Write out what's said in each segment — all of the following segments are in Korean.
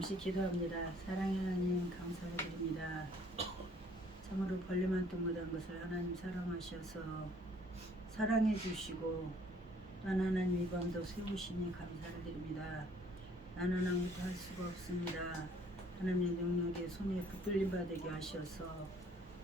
잠시 기도합니다. 사랑의 하나님 감사를 드립니다. 참으로 벌레만도 못한 것을 하나님 사랑하셔서 사랑해 주시고 난 하나님 이 밤도 세우시니 감사를 드립니다. 나는 아무것도 할 수가 없습니다. 하나님의 능력에 손에 붙들림 받게 하셔서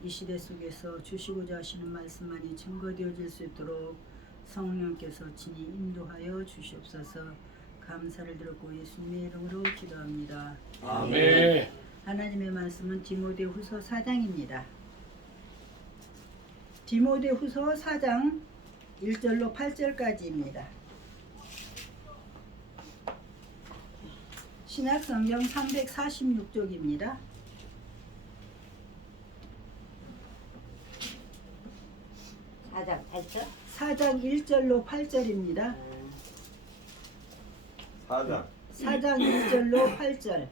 이 시대 속에서 주시고자 하시는 말씀만이 증거되어질 수 있도록 성령께서 친히 인도하여 주시옵소서. 감사를 드렸고 예수님의 이름으로 기도합니다. 아멘. 하나님의 말씀은 디모데후서 4장입니다. 디모데후서 4장 1절로 8절까지입니다. 신약성경 346쪽입니다. 사장 8절? 4장 1절로 8절입니다. 4장. 4장 1절로 8절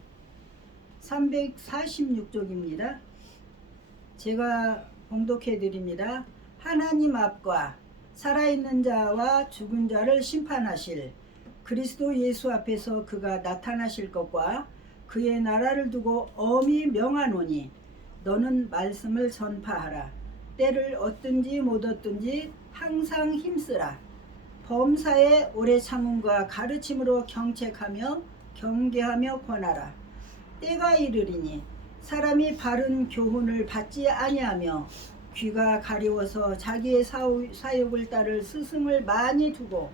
346쪽입니다. 제가 봉독해 드립니다. 하나님 앞과 살아있는 자와 죽은 자를 심판하실 그리스도 예수 앞에서 그가 나타나실 것과 그의 나라를 두고 엄히 명하노니 너는 말씀을 전파하라. 때를 얻든지 못 얻든지 항상 힘쓰라. 범사에 오래 참음과 가르침으로 경책하며 경계하며 권하라. 때가 이르리니 사람이 바른 교훈을 받지 아니하며 귀가 가리워서 자기의 사욕을 따를 스승을 많이 두고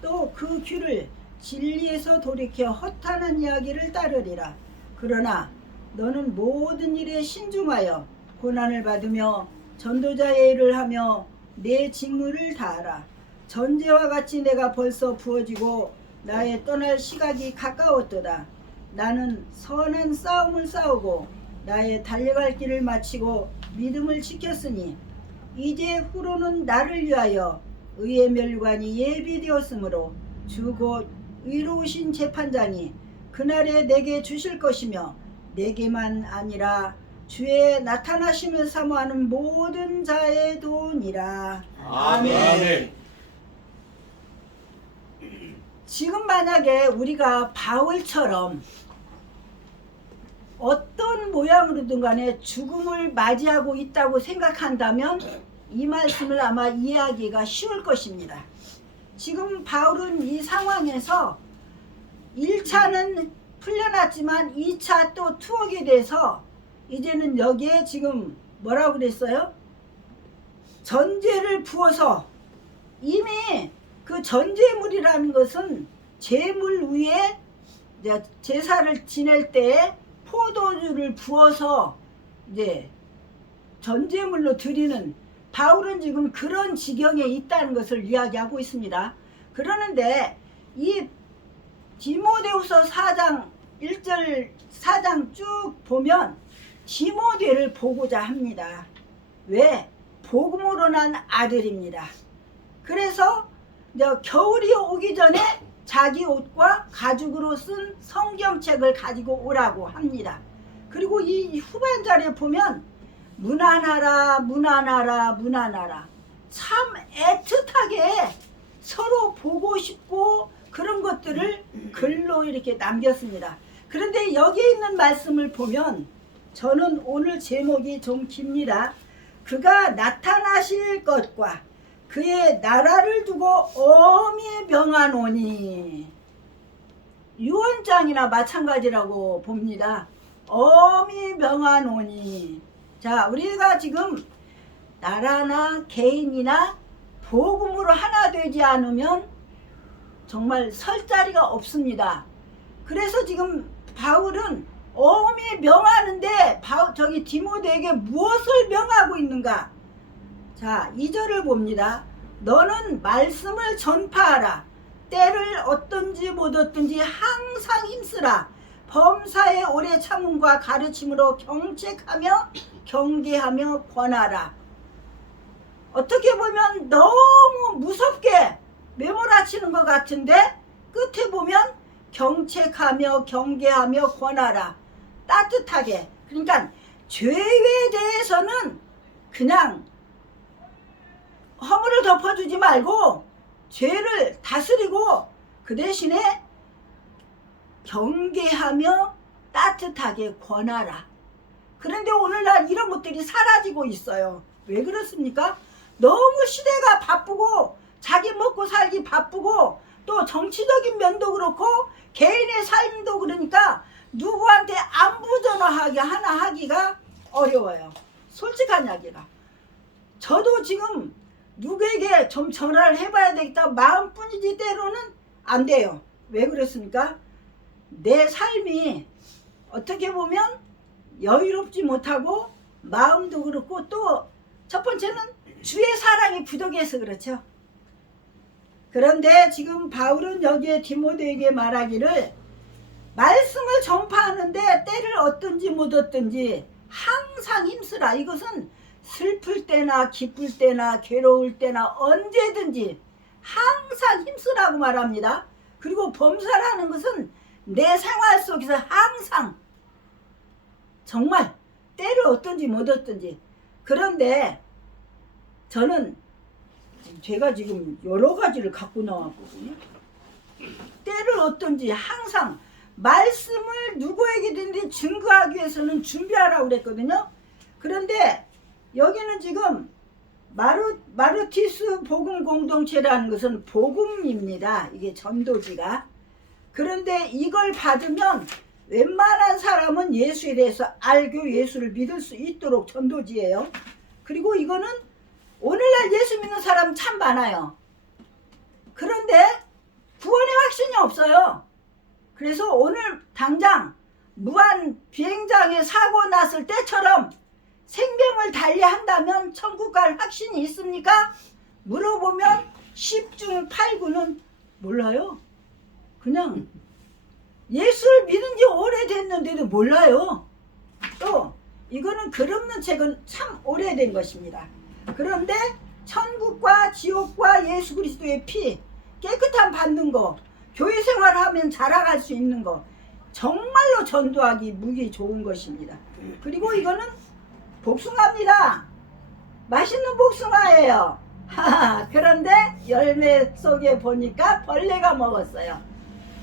또 그 귀를 진리에서 돌이켜 허탄한 이야기를 따르리라. 그러나 너는 모든 일에 신중하여 고난을 받으며 전도자의 일을 하며 내 직무를 다하라. 전제와 같이 내가 벌써 부어지고 나의 떠날 시각이 가까웠도다. 나는 선한 싸움을 싸우고 나의 달려갈 길을 마치고 믿음을 지켰으니 이제 후로는 나를 위하여 의의 멸관이 예비되었으므로 주 곧 의로우신 재판장이 그날에 내게 주실 것이며 내게만 아니라 주의 나타나심을 사모하는 모든 자의 돈이라. 아멘. 지금 만약에 우리가 바울처럼 어떤 모양으로든 간에 죽음을 맞이하고 있다고 생각한다면 이 말씀을 아마 이해하기가 쉬울 것입니다. 지금 바울은 이 상황에서 1차는 풀려났지만 2차 또 투옥이 돼서 이제는 여기에 지금 뭐라고 그랬어요? 전제를 부어서 이미 그 전제물이라는 것은 제물 위에 제사를 지낼 때 포도주를 부어서 이제 전제물로 드리는 바울은 지금 그런 지경에 있다는 것을 이야기하고 있습니다. 그러는데 이 디모데후서 4장 1절 4장 쭉 보면 디모데를 보고자 합니다. 왜? 복음으로 난 아들입니다. 그래서 겨울이 오기 전에 자기 옷과 가죽으로 쓴 성경책을 가지고 오라고 합니다. 그리고 이 후반절에 보면 무난하라 무난하라 무난하라 참 애틋하게 서로 보고 싶고 그런 것들을 글로 이렇게 남겼습니다. 그런데 여기에 있는 말씀을 보면 저는 오늘 제목이 좀 깁니다. 그가 나타나실 것과 그의 나라를 두고 엄히 명하노니 유언장이나 마찬가지라고 봅니다. 엄히 명하노니 자 우리가 지금 나라나 개인이나 복음으로 하나 되지 않으면 정말 설 자리가 없습니다. 그래서 지금 바울은 엄히 명하는데 저기 디모데에게 무엇을 명하고 있는가? 자 2절을 봅니다. 너는 말씀을 전파하라. 때를 얻든지 못 얻든지 항상 힘쓰라. 범사에 오래 참음과 가르침으로 경책하며 경계하며 권하라. 어떻게 보면 너무 무섭게 매몰아치는 것 같은데 끝에 보면 경책하며 경계하며 권하라. 따뜻하게. 그러니까 죄에 대해서는 그냥 허물을 덮어주지 말고 죄를 다스리고 그 대신에 경계하며 따뜻하게 권하라. 그런데 오늘날 이런 것들이 사라지고 있어요. 왜 그렇습니까? 너무 시대가 바쁘고 자기 먹고 살기 바쁘고 또 정치적인 면도 그렇고 개인의 삶도 그러니까 누구한테 안부 전화하기 하나 하기가 어려워요. 솔직한 이야기가. 저도 지금 누구에게 좀 전화를 해봐야 되겠다 마음뿐이지 때로는 안 돼요. 왜 그렇습니까? 내 삶이 어떻게 보면 여유롭지 못하고 마음도 그렇고 또 첫 번째는 주의 사랑이 부족해서 그렇죠. 그런데 지금 바울은 여기에 디모데에게 말하기를 말씀을 전파하는데 때를 얻든지 못 얻든지 항상 힘쓰라. 이것은 슬플 때나 기쁠 때나 괴로울 때나 언제든지 항상 힘쓰라고 말합니다. 그리고 범사라는 것은 내 생활 속에서 항상 정말 때를 얻든지 못 얻든지. 그런데 저는 제가 지금 여러 가지를 갖고 나왔거든요. 때를 얻든지 항상 말씀을 누구에게든지 증거하기 위해서는 준비하라고 그랬거든요. 그런데 여기는 지금 마르티스 복음 공동체라는 것은 복음입니다. 이게 전도지가. 그런데 이걸 받으면 웬만한 사람은 예수에 대해서 알고 예수를 믿을 수 있도록 전도지예요. 그리고 이거는 오늘날 예수 믿는 사람 참 많아요. 그런데 구원의 확신이 없어요. 그래서 오늘 당장 무한 비행장에 사고 났을 때처럼 생명을 달리한다면 천국 갈 확신이 있습니까? 물어보면 10중 8구는 몰라요. 그냥 예수를 믿은 지 오래됐는데도 몰라요. 또 이거는 글 없는 책은 참 오래된 것입니다. 그런데 천국과 지옥과 예수 그리스도의 피 깨끗함 받는 거, 교회 생활하면 자라갈 수 있는 거 정말로 전도하기 무기 좋은 것입니다. 그리고 이거는 복숭아입니다. 맛있는 복숭아예요. 그런데 열매 속에 보니까 벌레가 먹었어요.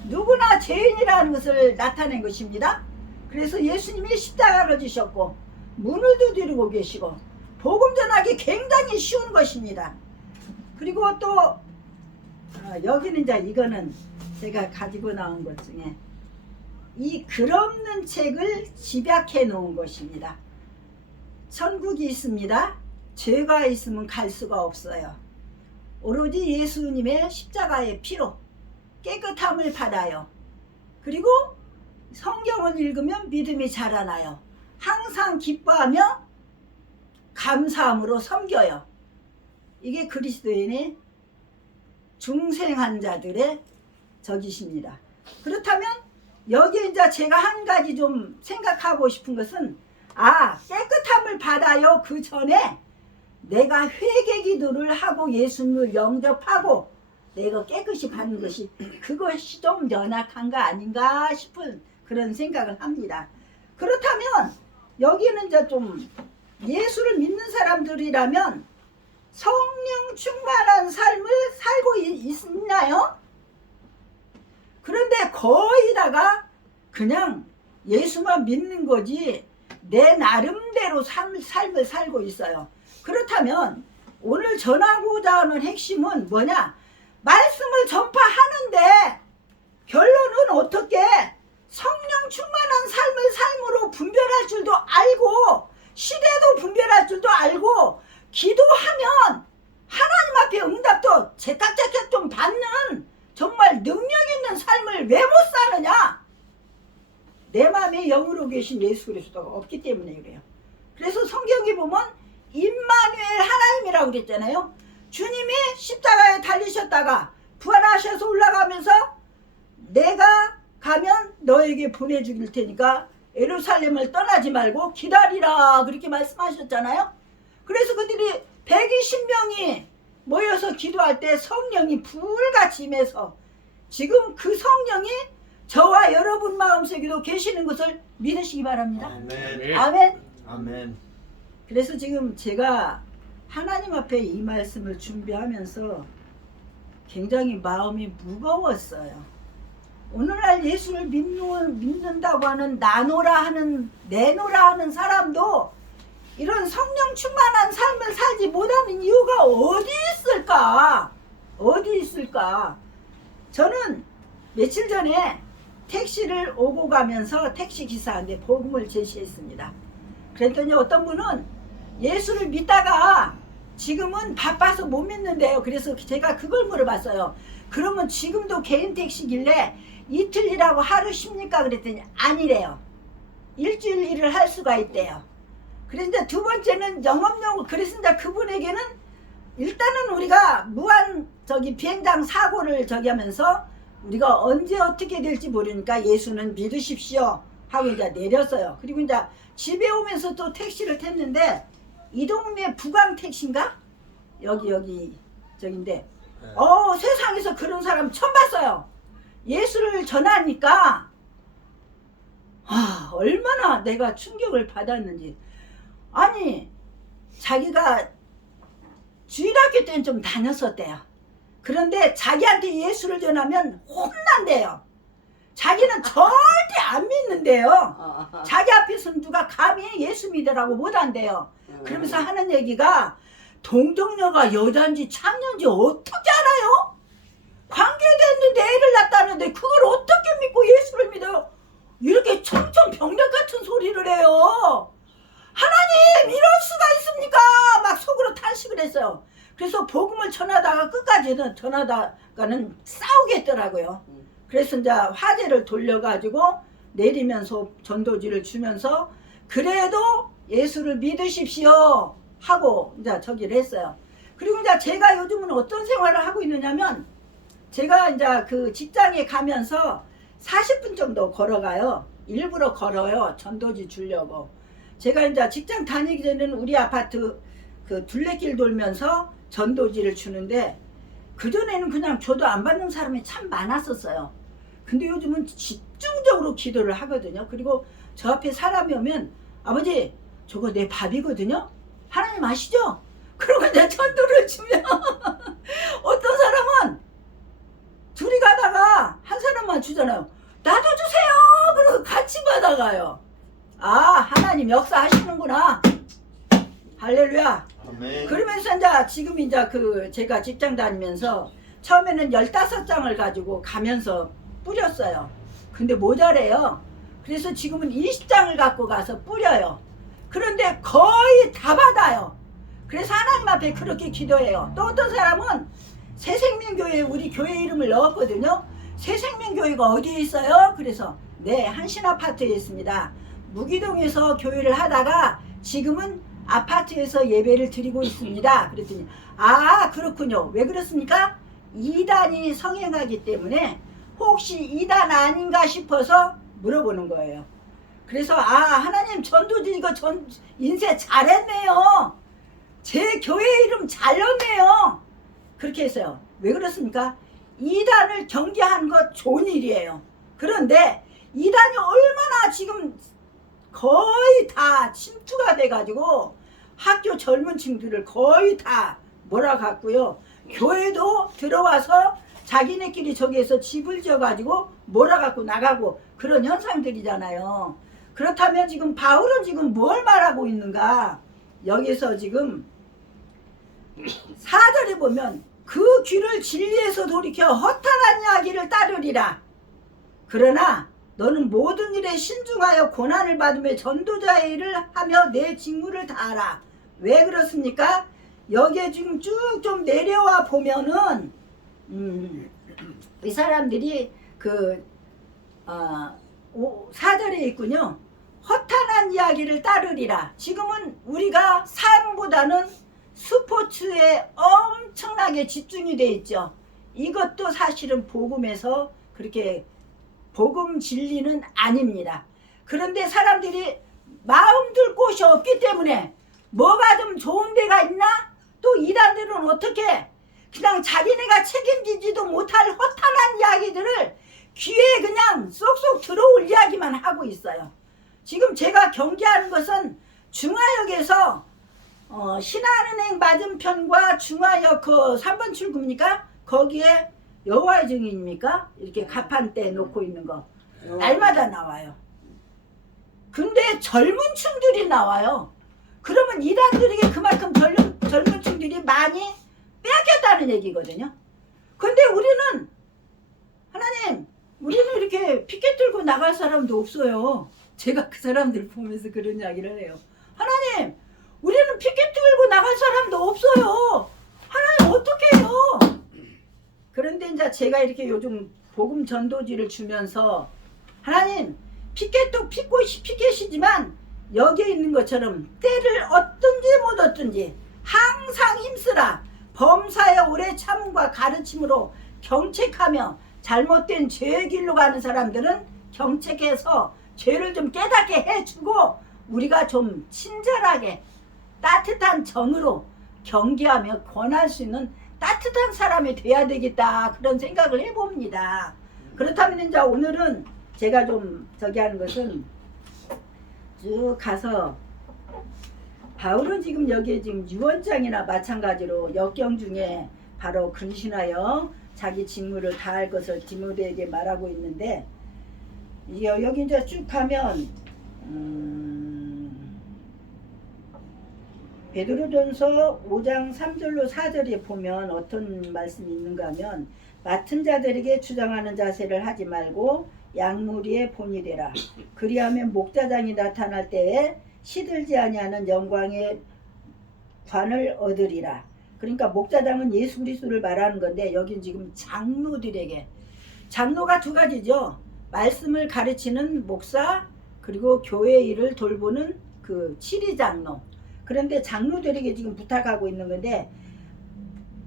누구나 죄인이라는 것을 나타낸 것입니다. 그래서 예수님이 십자가를 지셨고 문을 두드리고 계시고 복음 전하기 굉장히 쉬운 것입니다. 그리고 또 여기는 이제 이거는 제가 가지고 나온 것 중에 이 글 없는 책을 집약해 놓은 것입니다. 천국이 있습니다. 죄가 있으면 갈 수가 없어요. 오로지 예수님의 십자가의 피로 깨끗함을 받아요. 그리고 성경을 읽으면 믿음이 자라나요. 항상 기뻐하며 감사함으로 섬겨요. 이게 그리스도인의 중생한 자들의 적이십니다. 그렇다면 여기에 이제 제가 한 가지 좀 생각하고 싶은 것은 깨끗함을 받아요. 그 전에 내가 회개 기도를 하고 예수님을 영접하고 내가 깨끗이 받는 것이 그것이 좀 연약한 거 아닌가 싶은 그런 생각을 합니다. 그렇다면 여기는 이제 좀 예수를 믿는 사람들이라면 성령 충만한 삶을 살고 있나요? 그런데 거의 다가 그냥 예수만 믿는 거지 내 나름대로 삶을 살고 있어요. 그렇다면 오늘 전하고자 하는 핵심은 뭐냐? 말씀을 전파하는데 결론은 어떻게 성령 충만한 삶을 삶으로 분별할 줄도 알고 시대도 분별할 줄도 알고 기도하면 하나님 앞에 응답도 제깍제깍 좀 받는 정말 능력 있는 삶을 왜 못 사느냐? 내 마음에 영으로 계신 예수 그리스도가 없기 때문에 그래요. 그래서 성경에 보면 임마누엘 하나님이라고 그랬잖아요. 주님이 십자가에 달리셨다가 부활하셔서 올라가면서 내가 가면 너에게 보내주길 테니까 예루살렘을 떠나지 말고 기다리라 그렇게 말씀하셨잖아요. 그래서 그들이 120명이 모여서 기도할 때 성령이 불같이 임해서 지금 그 성령이 저와 여러분 마음속에도 계시는 것을 믿으시기 바랍니다. 아멘. 아멘. 아멘. 그래서 지금 제가 하나님 앞에 이 말씀을 준비하면서 굉장히 마음이 무거웠어요. 오늘날 예수를 믿는다고 하는 내노라 하는 사람도 이런 성령 충만한 삶을 살지 못하는 이유가 어디 있을까? 어디 있을까? 저는 며칠 전에 택시를 오고 가면서 택시 기사한테 복음을 제시했습니다. 그랬더니 어떤 분은 예수를 믿다가 지금은 바빠서 못 믿는데요. 그래서 제가 그걸 물어봤어요. 그러면 지금도 개인 택시길래 이틀 일하고 하루 쉽니까? 그랬더니 아니래요. 일주일 일을 할 수가 있대요. 그래서 이제 두 번째는 영업용, 그래서 이제 그분에게는 일단은 우리가 무한 비행장 사고를 하면서 우리가 언제 어떻게 될지 모르니까 예수는 믿으십시오 하고 이제 내렸어요. 그리고 이제 집에 오면서 또 택시를 탔는데 이동네 부강 택시인가? 여기 저긴데 세상에서 그런 사람 처음 봤어요. 예수를 전하니까 얼마나 내가 충격을 받았는지. 아니 자기가 주일학교 때는 좀 다녔었대요. 그런데 자기한테 예수를 전하면 혼난대요. 자기는 절대 안 믿는데요. 자기 앞에서는 누가 감히 예수 믿으라고 못한대요. 그러면서 하는 얘기가 동정녀가 여잔지 창녀인지 어떻게 알아요? 관계됐는데 애를 낳았다는데 그걸 어떻게 믿고 예수를 믿어요? 이렇게 청천벽력 같은 소리를 해요. 하나님 이럴 수가 있습니까? 막 속으로 탄식을 했어요. 그래서 복음을 전하다가는 싸우겠더라고요. 그래서 이제 화제를 돌려가지고 내리면서 전도지를 주면서 그래도 예수를 믿으십시오 하고 이제 저기를 했어요. 그리고 이제 제가 요즘은 어떤 생활을 하고 있느냐면 제가 이제 그 직장에 가면서 40분 정도 걸어가요. 일부러 걸어요. 전도지 주려고. 제가 이제 직장 다니기 전에는 우리 아파트 그 둘레길 돌면서 전도지를 주는데 그전에는 그냥 줘도 안 받는 사람이 참 많았었어요. 근데 요즘은 집중적으로 기도를 하거든요. 그리고 저 앞에 사람이 오면 아버지 저거 내 밥이거든요. 하나님 아시죠? 그러고 이제 전도를 주면 어떤 사람은 둘이 가다가 한 사람만 주잖아요. 나도 주세요. 그리고 같이 받아가요. 하나님 역사하시는구나. 할렐루야. 아멘. 그러면서 이제 지금 이제 제가 직장 다니면서 처음에는 15장을 가지고 가면서 뿌렸어요. 근데 모자래요. 그래서 지금은 20장을 갖고 가서 뿌려요. 그런데 거의 다 받아요. 그래서 하나님 앞에 그렇게 기도해요. 또 어떤 사람은 새생명교회에 우리 교회 이름을 넣었거든요. 새생명교회가 어디에 있어요? 그래서 네, 한신아파트에 있습니다. 무기동에서 교회를 하다가 지금은 아파트에서 예배를 드리고 있습니다. 그랬더니 그렇군요. 왜 그렇습니까? 이단이 성행하기 때문에 혹시 이단 아닌가 싶어서 물어보는 거예요. 그래서 하나님 전도지 이거 인쇄 잘했네요. 제 교회 이름 잘 넣네요. 그렇게 했어요. 왜 그렇습니까? 이단을 경계하는 것 좋은 일이에요. 그런데 이단이 얼마나 지금 거의 다 침투가 돼가지고 학교 젊은 층들을 거의 다 몰아갔고요. 교회도 들어와서 자기네끼리 저기에서 집을 지어가지고 몰아갖고 나가고 그런 현상들이잖아요. 그렇다면 지금 바울은 지금 뭘 말하고 있는가? 여기서 지금 4절에 보면 그 귀를 진리에서 돌이켜 허탄한 이야기를 따르리라. 그러나 너는 모든 일에 신중하여 고난을 받으며 전도자의 일을 하며 내 직무를 다하라. 왜 그렇습니까? 여기에 지금 쭉 좀 내려와 보면은 이 사람들이 4절에 있군요. 허탄한 이야기를 따르리라. 지금은 우리가 삶보다는 스포츠에 엄청나게 집중이 돼 있죠. 이것도 사실은 복음에서 그렇게 복음 진리는 아닙니다. 그런데 사람들이 마음 들 곳이 없기 때문에 뭐가 좀 좋은 데가 있나? 또 이단들은 어떻게 그냥 자기네가 책임지지도 못할 허탄한 이야기들을 귀에 그냥 쏙쏙 들어올 이야기만 하고 있어요. 지금 제가 경계하는 것은 중화역에서 신한은행 맞은편과 중화역 3번 출구입니까? 거기에 여호와의 증인입니까? 이렇게 가판대 놓고 있는 거 날마다 나와요. 근데 젊은 층들이 나와요. 그러면 이단들에게 그만큼 젊은 층들이 많이 빼앗겼다는 얘기거든요. 근데 우리는 하나님, 우리는 이렇게 피켓 들고 나갈 사람도 없어요. 제가 그 사람들 보면서 그런 이야기를 해요. 하나님, 우리는 피켓 들고 나갈 사람도 없어요. 하나님 어떻게 해요? 그런데 이제 제가 이렇게 요즘 복음 전도지를 주면서 하나님, 피켓도 피켓이지만 여기에 있는 것처럼 때를 얻든지 못 얻든지 항상 힘쓰라. 범사의 오래 참음과 가르침으로 경책하며 잘못된 죄의 길로 가는 사람들은 경책해서 죄를 좀 깨닫게 해주고 우리가 좀 친절하게 따뜻한 정으로 경계하며 권할 수 있는 따뜻한 사람이 돼야 되겠다, 그런 생각을 해봅니다. 그렇다면 이제 오늘은 제가 좀 저기 하는 것은 쭉 가서 바울은 지금 여기에 지금 유언장이나 마찬가지로 역경 중에 바로 근신하여 자기 직무를 다할 것을 디모데에게 말하고 있는데, 여기 이제 쭉 가면 베드로전서 5장 3절로 4절에 보면 어떤 말씀이 있는가 하면, 맡은 자들에게 주장하는 자세를 하지 말고 양무리의 본이 되라. 그리하면 목자장이 나타날 때에 시들지 아니하는 영광의 관을 얻으리라. 그러니까 목자장은 예수 그리스도를 말하는 건데, 여긴 지금 장로들에게, 장로가 두 가지죠. 말씀을 가르치는 목사, 그리고 교회 일을 돌보는 그 치리장로. 그런데 장로들에게 지금 부탁하고 있는 건데,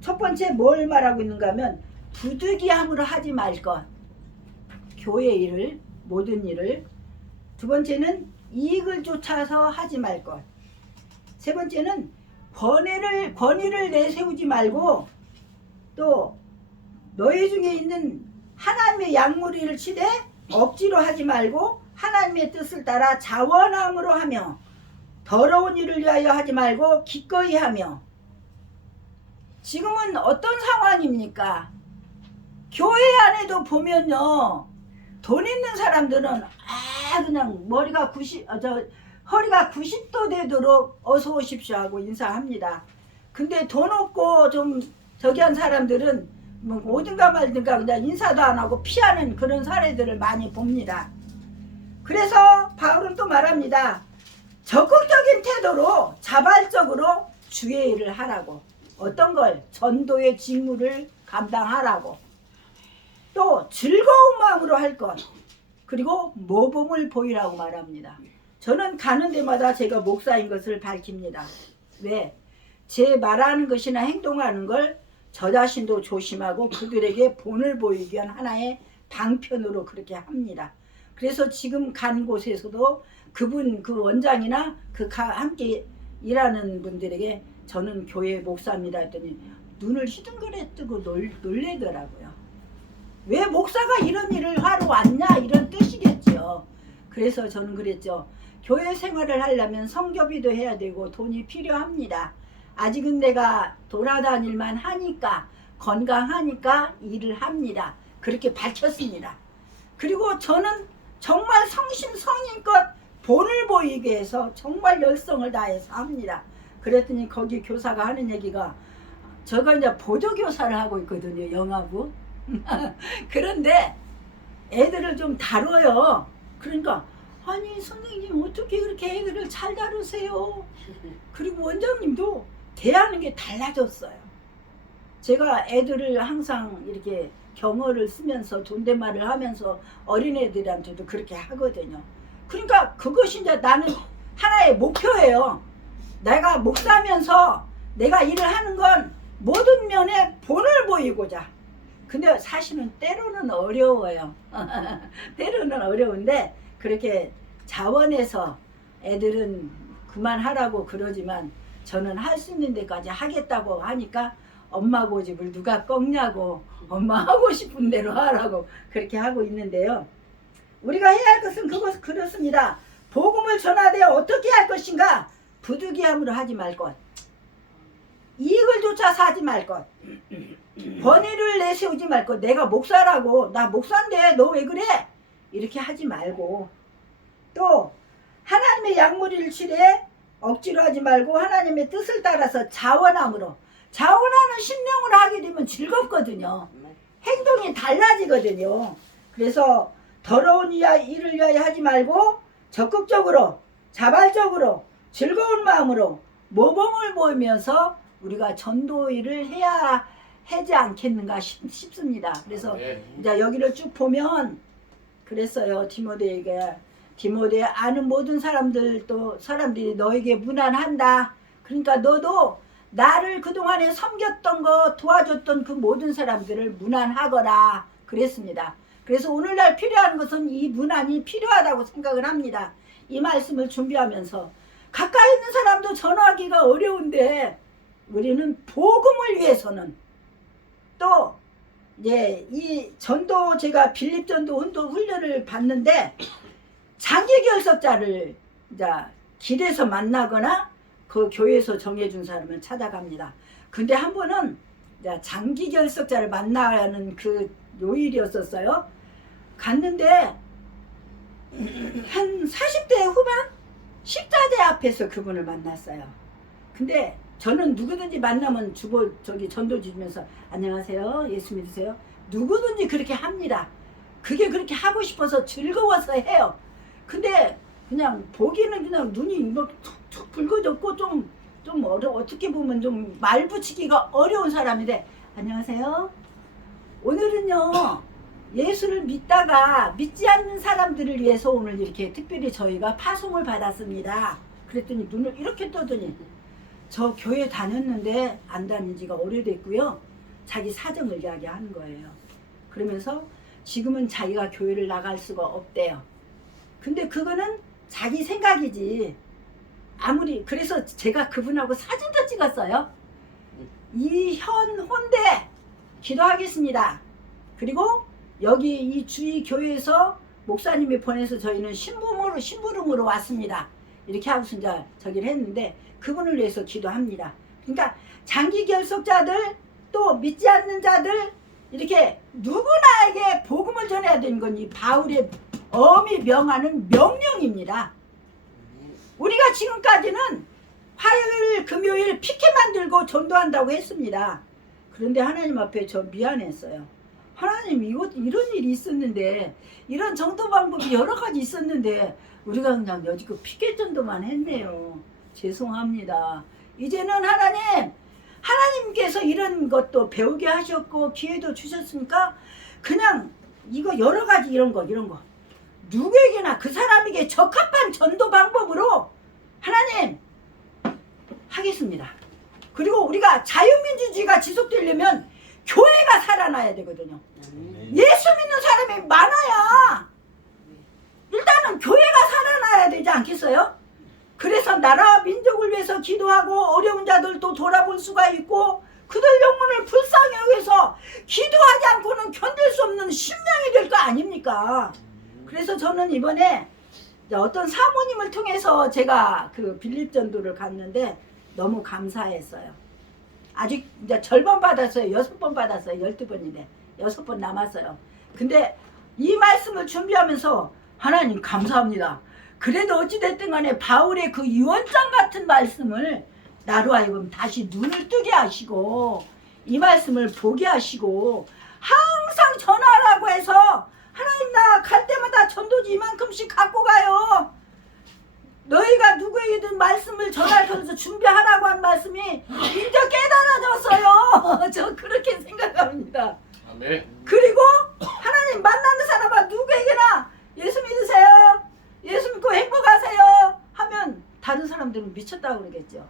첫 번째 뭘 말하고 있는가 하면 부득이함으로 하지 말 것, 교회 일을, 모든 일을. 두 번째는 이익을 쫓아서 하지 말 것. 세 번째는 권위를 내세우지 말고, 또 너희 중에 있는 하나님의 양무리를 치되 억지로 하지 말고 하나님의 뜻을 따라 자원함으로 하며, 더러운 일을 위하여 하지 말고 기꺼이 하며. 지금은 어떤 상황입니까? 교회 안에도 보면요, 돈 있는 사람들은 그냥 허리가 90도 되도록 어서 오십시오 하고 인사합니다. 근데 돈 없고 좀 저기 한 사람들은 뭐 오든가 말든가 그냥 인사도 안 하고 피하는 그런 사례들을 많이 봅니다. 그래서 바울은 또 말합니다. 적극적인 태도로 자발적으로 주의 일을 하라고. 어떤 걸? 전도의 직무를 감당하라고. 또 즐거운 마음으로 할 것, 그리고 모범을 보이라고 말합니다. 저는 가는 데마다 제가 목사인 것을 밝힙니다. 왜? 제 말하는 것이나 행동하는 걸 저 자신도 조심하고 그들에게 본을 보이기 위한 하나의 방편으로 그렇게 합니다. 그래서 지금 간 곳에서도 그 원장이나 함께 일하는 분들에게 저는 교회 목사입니다 했더니 눈을 휘둥그레 뜨고 놀래더라고요. 왜 목사가 이런 일을 하러 왔냐, 이런 뜻이겠죠. 그래서 저는 그랬죠. 교회 생활을 하려면 성교비도 해야 되고 돈이 필요합니다. 아직은 내가 돌아다닐만 하니까, 건강하니까 일을 합니다. 그렇게 밝혔습니다. 그리고 저는 정말 성심성의껏 본을 보이기 위해서 정말 열성을 다해서 합니다. 그랬더니 거기 교사가 하는 얘기가, 제가 이제 보조교사를 하고 있거든요, 영아부. 그런데 애들을 좀 다뤄요. 그러니까 아니 선생님 어떻게 그렇게 애들을 잘 다루세요? 그리고 원장님도 대하는 게 달라졌어요. 제가 애들을 항상 이렇게 경어를 쓰면서 존댓말을 하면서 어린애들한테도 그렇게 하거든요. 그러니까 그것이 이제 나는 하나의 목표예요. 내가 목사면서 내가 일을 하는 건 모든 면에 본을 보이고자. 근데 사실은 때로는 어려워요. 때로는 어려운데 그렇게 자원해서 애들은 그만하라고 그러지만 저는 할 수 있는 데까지 하겠다고 하니까 엄마 고집을 누가 꺾냐고, 엄마 하고 싶은 대로 하라고 그렇게 하고 있는데요. 우리가 해야 할 것은 그렇습니다. 복음을 전하되 어떻게 할 것인가? 부득이함으로 하지 말 것, 이익을 쫓아서 하지 말 것, 권위를 내세우지 말고 내가 목사라고 나 목사인데 너 왜 그래? 이렇게 하지 말고 또 하나님의 양무리를 치래 억지로 하지 말고 하나님의 뜻을 따라서 자원함으로 자원하는 심령으로 하게 되면 즐겁거든요. 행동이 달라지거든요. 그래서 더러운 일을 위하여 하지 말고 적극적으로 자발적으로 즐거운 마음으로 모범을 보이면서 우리가 전도 일을 해야 하지 않겠는가 싶습니다. 그래서 이제 여기를 쭉 보면 그랬어요. 디모데에 아는 모든 사람들이 너에게 무난한다. 그러니까 너도 나를 그동안에 섬겼던 거 도와줬던 그 모든 사람들을 무난하거라 그랬습니다. 그래서 오늘날 필요한 것은 이 무난이 필요하다고 생각을 합니다. 이 말씀을 준비하면서 가까이 있는 사람도 전화하기가 어려운데 우리는 복음을 위해서는 또 이제 이 전도 제가 빌립 전도 훈련을 받는데 장기 결석자를 이제 길에서 만나거나 그 교회에서 정해준 사람을 찾아갑니다. 근데 한 번은 이제 장기 결석자를 만나는 그 요일이었었어요. 갔는데 한 40대 후반 십자대 앞에서 그분을 만났어요. 근데 저는 누구든지 만나면 전도 주면서 안녕하세요 예수 믿으세요 누구든지 그렇게 합니다. 그게 그렇게 하고 싶어서 즐거워서 해요. 근데 그냥 보기는 그냥 눈이 막 툭툭 붉어졌고 좀 어떻게 보면 좀 말 붙이기가 어려운 사람인데 안녕하세요 오늘은요 예수를 믿다가 믿지 않는 사람들을 위해서 오늘 이렇게 특별히 저희가 파송을 받았습니다. 그랬더니 눈을 이렇게 떠더니 저 교회 다녔는데 안 다닌 지가 오래됐고요. 자기 사정을 이야기하는 거예요. 그러면서 지금은 자기가 교회를 나갈 수가 없대요. 근데 그거는 자기 생각이지. 아무리 그래서 제가 그분하고 사진도 찍었어요. 혼대 기도하겠습니다. 그리고 여기 이 주위 교회에서 목사님이 보내서 저희는 심부름으로 왔습니다. 이렇게 하고서 이제 저기를 했는데 그분을 위해서 기도합니다. 그러니까 장기 결석자들 또 믿지 않는 자들 이렇게 누구나에게 복음을 전해야 되는 건 이 바울의 엄히 명하는 명령입니다. 우리가 지금까지는 화요일 금요일 피켓만 들고 전도한다고 했습니다. 그런데 하나님 앞에 저 미안했어요. 하나님 이런 일이 있었는데 이런 전도 방법이 여러 가지 있었는데 우리가 그냥 여지껏 피켓 전도만 했네요. 죄송합니다. 이제는 하나님께서 이런 것도 배우게 하셨고 기회도 주셨으니까 그냥 이거 여러 가지 이런 거 누구에게나 그 사람에게 적합한 전도 방법으로 하나님 하겠습니다. 그리고 우리가 자유민주주의가 지속되려면 교회가 살아나야 되거든요. 예수 믿는 사람이 많아야 일단은 교회가 살아나야 되지 않겠어요? 그래서 나라와 민족을 위해서 기도하고 어려운 자들도 돌아볼 수가 있고 그들 영혼을 불쌍히 여기서 기도하지 않고는 견딜 수 없는 심령이 될 거 아닙니까? 그래서 저는 이번에 어떤 사모님을 통해서 제가 그 빌립 전도를 갔는데 너무 감사했어요. 아직 이제 절반 받았어요. 6번 받았어요. 12번인데 6번 남았어요. 근데 이 말씀을 준비하면서 하나님 감사합니다. 그래도 어찌됐든 간에 바울의 그 유언장 같은 말씀을 나로 하여금 다시 눈을 뜨게 하시고 이 말씀을 보게 하시고 항상 전하라고 해서 하나님 나 갈 때마다 전도지 이만큼씩 갖고 가요. 너희가 누구에게든 말씀을 전하면서 준비하라고 한 말씀이 이제 깨달아졌어요. 저 그렇게 생각합니다. 아멘. 그리고 하나님 만나는 사람아 누구에게나 예수 믿으세요. 예수 믿고 행복하세요. 하면 다른 사람들은 미쳤다고 그러겠죠.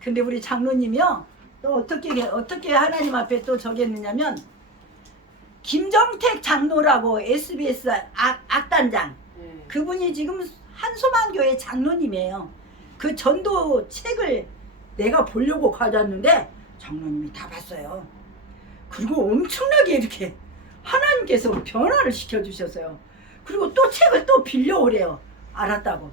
근데 우리 장로님이요. 또 어떻게 하나님 앞에 또 적였느냐면 김정택 장로라고 SBS 악단장. 그분이 지금 한소망교회 장로님이에요. 그 전도 책을 내가 보려고 가져왔는데 장로님이 다 봤어요. 그리고 엄청나게 이렇게 하나님께서 변화를 시켜주셨어요. 그리고 또 책을 또 빌려오래요. 알았다고.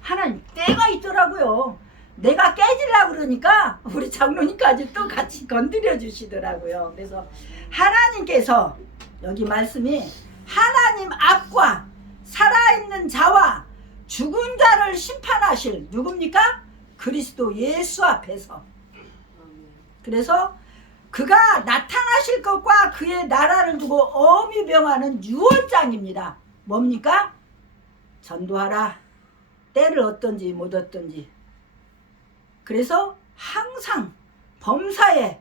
하나님 때가 있더라고요. 내가 깨지려고 그러니까 우리 장로님까지 또 같이 건드려 주시더라고요. 그래서 하나님께서 여기 말씀이 하나님 앞과 살아있는 자와 죽은 자를 심판하실 누굽니까? 그리스도 예수 앞에서. 그래서 그가 나타나실 것과 그의 나라를 두고 엄히 명하는 유언장입니다. 뭡니까? 전도하라. 때를 어떤지 못 어떤지. 그래서 항상 범사에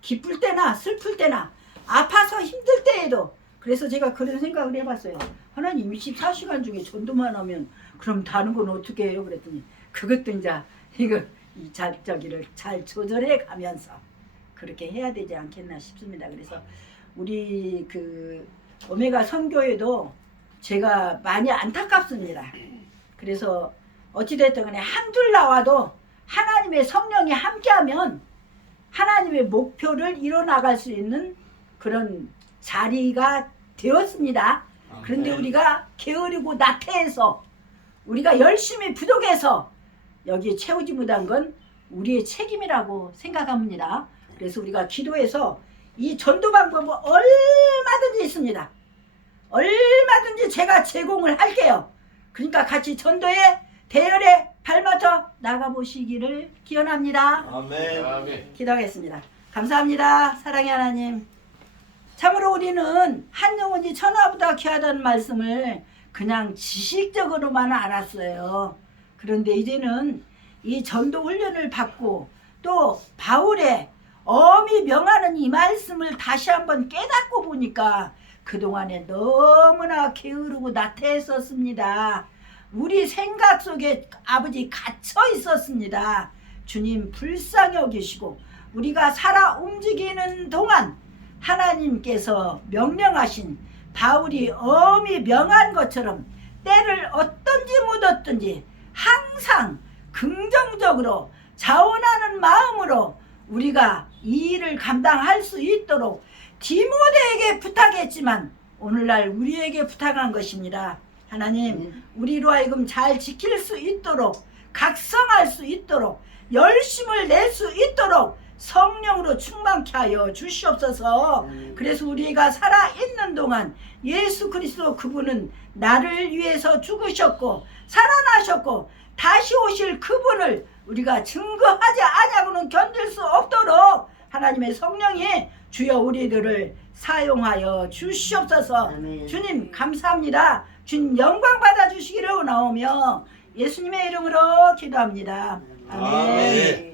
기쁠 때나 슬플 때나 아파서 힘들 때에도 그래서 제가 그런 생각을 해봤어요. 하나님 24시간 중에 전도만 하면 그럼 다른 건 어떻게 해요? 그랬더니 그것도 이제 이거 이 저기를 잘 조절해 가면서 그렇게 해야 되지 않겠나 싶습니다. 그래서 우리 그 오메가 선교회도 제가 많이 안타깝습니다. 그래서 어찌됐든 간에 한둘 나와도 하나님의 성령이 함께하면 하나님의 목표를 이뤄나갈 수 있는 그런 자리가 되었습니다. 그런데 우리가 게으르고 나태해서 우리가 열심히 부족해서 여기에 채우지 못한 건 우리의 책임이라고 생각합니다. 그래서 우리가 기도해서 이 전도 방법은 얼마든지 있습니다. 얼마든지 제가 제공을 할게요. 그러니까 같이 전도에 대열에 발맞춰 나가보시기를 기원합니다. 아멘. 아멘. 기도하겠습니다. 감사합니다. 사랑의 하나님. 참으로 우리는 한 영혼이 천하보다 귀하다는 말씀을 그냥 지식적으로만 알았어요. 그런데 이제는 이 전도 훈련을 받고 또 바울의 엄히 명하는 이 말씀을 다시 한번 깨닫고 보니까 그동안에 너무나 게으르고 나태했었습니다. 우리 생각 속에 아버지 갇혀 있었습니다. 주님 불쌍히 여기시고 우리가 살아 움직이는 동안 하나님께서 명령하신 바울이 엄히 명한 것처럼 때를 어떤지 못 어떤지 항상 긍정적으로 자원하는 마음으로 우리가 이 일을 감당할 수 있도록 디모데에게 부탁했지만 오늘날 우리에게 부탁한 것입니다. 하나님, 우리로 하여금 잘 지킬 수 있도록 각성할 수 있도록 열심을 낼 수 있도록 성령으로 충만케 하여 주시옵소서. 그래서 우리가 살아있는 동안 예수 그리스도 그분은 나를 위해서 죽으셨고 살아나셨고 다시 오실 그분을 우리가 증거하지 아니하고는 견딜 수 없도록 하나님의 성령이 주여 우리들을 사용하여 주시옵소서. 아멘. 주님 감사합니다. 주님 영광 받아주시기를 원하오며 예수님의 이름으로 기도합니다. 아멘. 아멘.